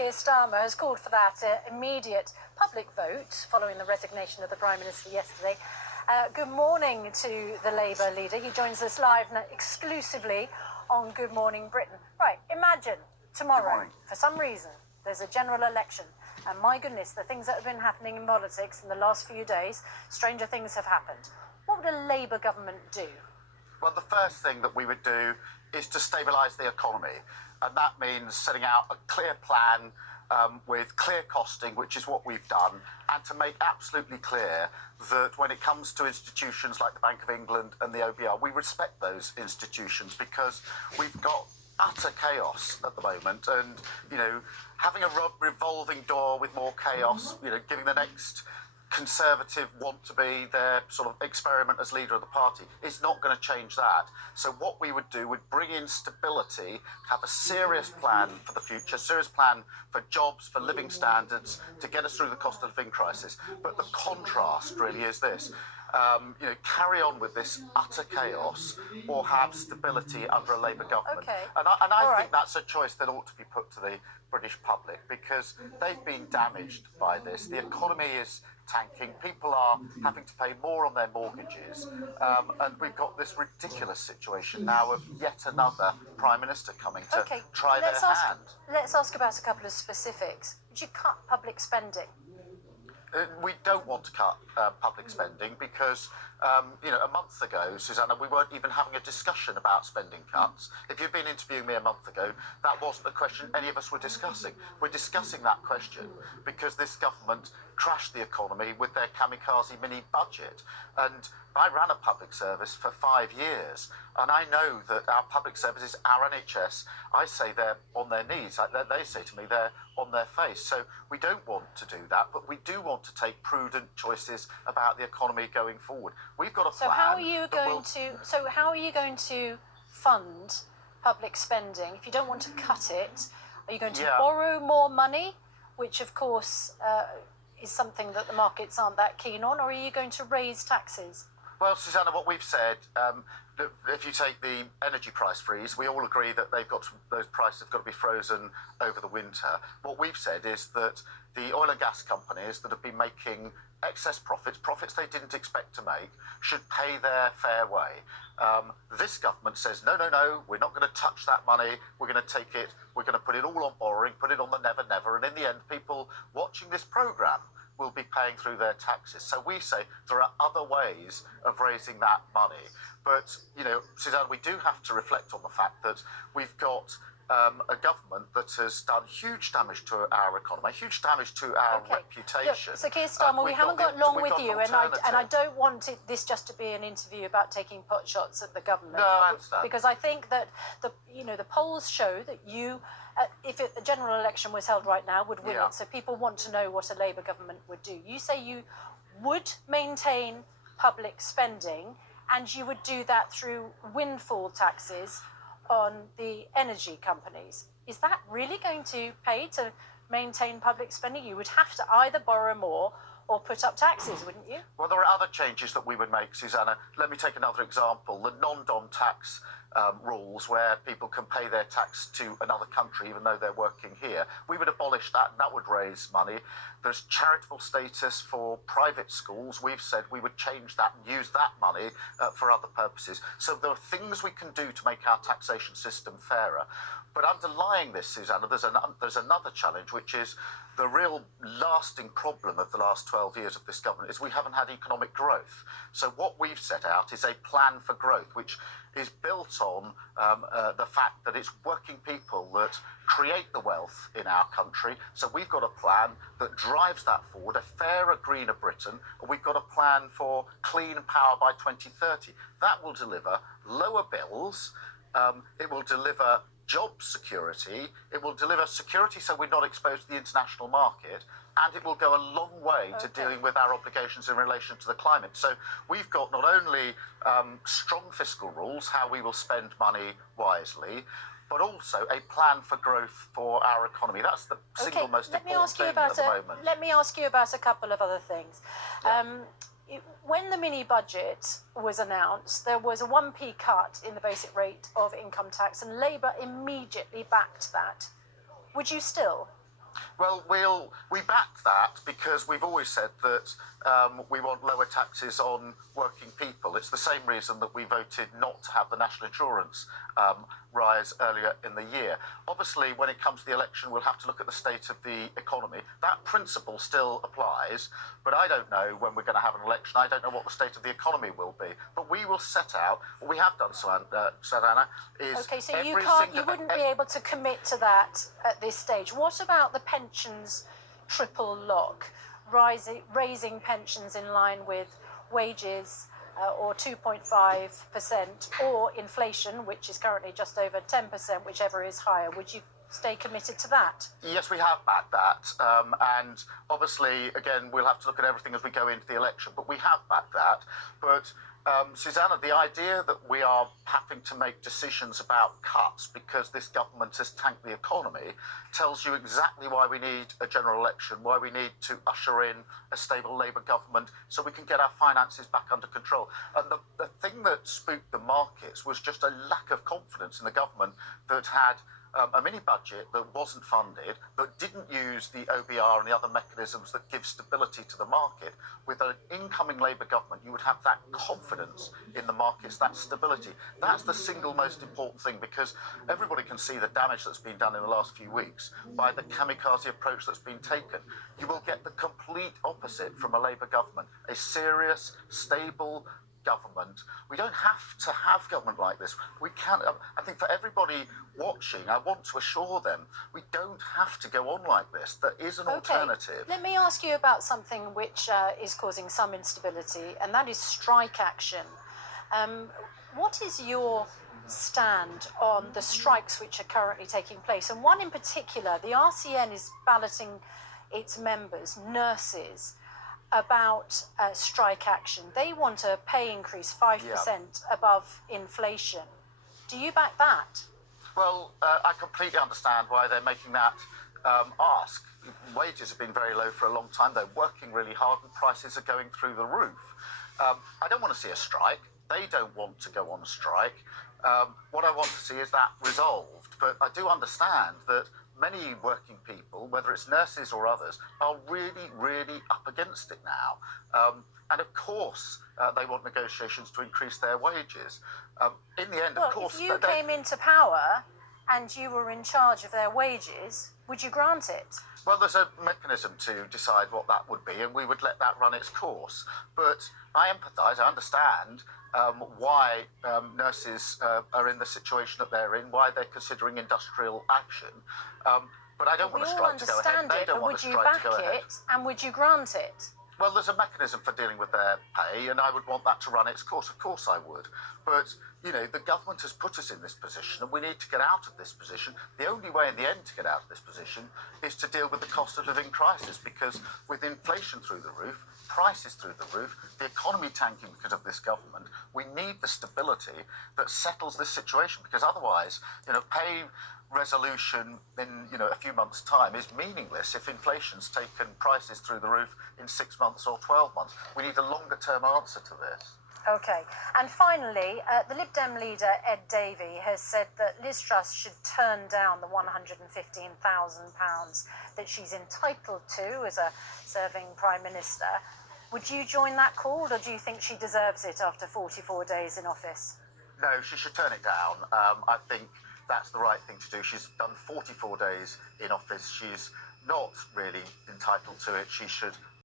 Keir Starmer has called for that immediate public vote following the resignation of the Prime Minister yesterday. Good morning to the Labour leader. He joins us live exclusively on Good Morning Britain. Right, imagine tomorrow, for some reason, there's a general election. And my goodness, the things that have been happening in politics in the last few days, stranger things have happened. What would a Labour government do? Well, the first thing that we would do is to stabilise the economy. And that means setting out a clear plan with clear costing, which is what we've done, and to make absolutely clear that when it comes to institutions like the Bank of England and the OBR, we respect those institutions because we've got utter chaos at the moment. And, you know, having a revolving door with more chaos, you know, giving the next Conservative want to be their sort of experiment as leader of the party is not going to change that. So what we would do would bring in stability, have a serious plan for the future, serious plan for jobs, for living standards, to get us through the cost of living crisis. But the contrast really is this. You know, carry on with this utter chaos or have stability under a Labour government. Okay. And I think right. that's a choice that ought to be put to the British public because they've been damaged by this. The economy is tanking. People are having to pay more on their mortgages. And we've got this ridiculous situation now of yet another Prime Minister coming to try their hand. Let's ask about a couple of specifics. Would you cut public spending? We don't want to cut public spending because, you know, a month ago, Susanna, we weren't even having a discussion about spending cuts. If you'd been interviewing me a month ago, that wasn't a question any of us were discussing. We're discussing that question because this government crashed the economy with their kamikaze mini budget. And I ran a public service for 5 years, and I know that our public services, our NHS, I say they're on their knees. They say to me they're on their face. So we don't want to do that, but we do want to take prudent choices about the economy going forward. We've got a plan. So how are you going to fund public spending if you don't want to cut it? Are you going to borrow more money, which of course is something that the markets aren't that keen on, or are you going to raise taxes? Well, Susanna, what we've said, if you take the energy price freeze, we all agree that those prices have got to be frozen over the winter. What we've said is that the oil and gas companies that have been making excess profits they didn't expect to make, should pay their fair way. This government says, no, we're not going to touch that money. We're going to take it, we're going to put it all on borrowing, put it on the never, never. And in the end, people watching this programme will be paying through their taxes. So we say there are other ways of raising that money. But, you know, Suzanne, we do have to reflect on the fact that we've got a government that has done huge damage to our economy, huge damage to our reputation. Look, so Keir Starmer, we haven't got long with you, and I don't want this just to be an interview about taking pot shots at the government. No, I understand. Because I think that the polls show that you, if a general election was held right now, would win it. So people want to know what a Labour government would do. You say you would maintain public spending, and you would do that through windfall taxes on the energy companies. Is that really going to pay to maintain public spending? You would have to either borrow more or put up taxes, wouldn't you? Well, there are other changes that we would make, Susanna. Let me take another example. The non-dom tax rules where people can pay their tax to another country even though they're working here. We would abolish that, and that would raise money. There's charitable status for private schools. We've said we would change that and use that money for other purposes. So there are things we can do to make our taxation system fairer. But underlying this, Susanna, there's another challenge, which is the real lasting problem of the last 12 years of this government is we haven't had economic growth. So what we've set out is a plan for growth, which is built on the fact that it's working people that create the wealth in our country. So we've got a plan that drives that forward, a fairer, greener Britain, and we've got a plan for clean power by 2030. That will deliver lower bills, it will deliver job security, it will deliver security so we're not exposed to the international market, and it will go a long way to dealing with our obligations in relation to the climate. So we've got not only strong fiscal rules, how we will spend money wisely, but also a plan for growth for our economy. That's the single most important thing at the moment. Let me ask you about a couple of other things. When the mini budget was announced, there was a 1p cut in the basic rate of income tax, and Labour immediately backed that. Would you still? Well, we backed that because we've always said that we want lower taxes on working people. It's the same reason that we voted not to have the national insurance rise earlier in the year. Obviously, when it comes to the election, we'll have to look at the state of the economy. That principle still applies, but I don't know when we're going to have an election. I don't know what the state of the economy will be. But we will set out, what we have done, Savannah, is... Okay, so you wouldn't be able to commit to that at this stage. What about the pensions triple lock, raising pensions in line with wages or 2.5%, or inflation, which is currently just over 10%, whichever is higher? Would you stay committed to that? Yes, we have backed that. And obviously, again, we'll have to look at everything as we go into the election, but we have backed that. But Susanna, the idea that we are having to make decisions about cuts because this government has tanked the economy tells you exactly why we need a general election, why we need to usher in a stable Labour government so we can get our finances back under control. And the thing that spooked the markets was just a lack of confidence in the government that had a mini budget that wasn't funded, but didn't use the OBR and the other mechanisms that give stability to the market. With an incoming Labour government, you would have that confidence in the markets, that stability. That's the single most important thing, because everybody can see the damage that's been done in the last few weeks by the kamikaze approach that's been taken. You will get the complete opposite from a Labour government, a serious, stable government. We don't have to have government like this. We can't. I think for everybody watching, I want to assure them we don't have to go on like this. There is an alternative. Let me ask you about something which is causing some instability, and that is strike action. What is your stand on the strikes which are currently taking place? And one in particular, the RCN is balloting its members, nurses, about strike action. They want a pay increase 5% above inflation. Do you back that? Well, I completely understand why they're making that ask. Wages have been very low for a long time. They're working really hard and prices are going through the roof. I don't want to see a strike. They don't want to go on strike. What I want to see is that resolved. But I do understand that many working people, whether it's nurses or others, are really, really up against it now. And of course, they want negotiations to increase their wages. In the end, of course... if you came into power and you were in charge of their wages, would you grant it? Well, there's a mechanism to decide what that would be, and we would let that run its course. But I empathise, I understand why nurses are in the situation that they're in, why they're considering industrial action. But I don't want a strike to go ahead. They don't want a strike to go ahead. Would you back it, and would you grant it? Well, there's a mechanism for dealing with their pay, and I would want that to run its course. Of course I would. But, you know, the government has put us in this position, and we need to get out of this position. The only way in the end to get out of this position is to deal with the cost of living crisis, because with inflation through the roof, prices through the roof, the economy tanking because of this government, we need the stability that settles this situation, because otherwise, you know, pay resolution in, you know, a few months' time is meaningless if inflation's taken prices through the roof in 6 months or 12 months. We need a longer-term answer to this. Okay. And finally, the Lib Dem leader, Ed Davey, has said that Liz Truss should turn down the £115,000 that she's entitled to as a serving Prime Minister. Would you join that call, or do you think she deserves it after 44 days in office? No, she should turn it down. I think that's the right thing to do. She's done 44 days in office. She's not really entitled to it. She should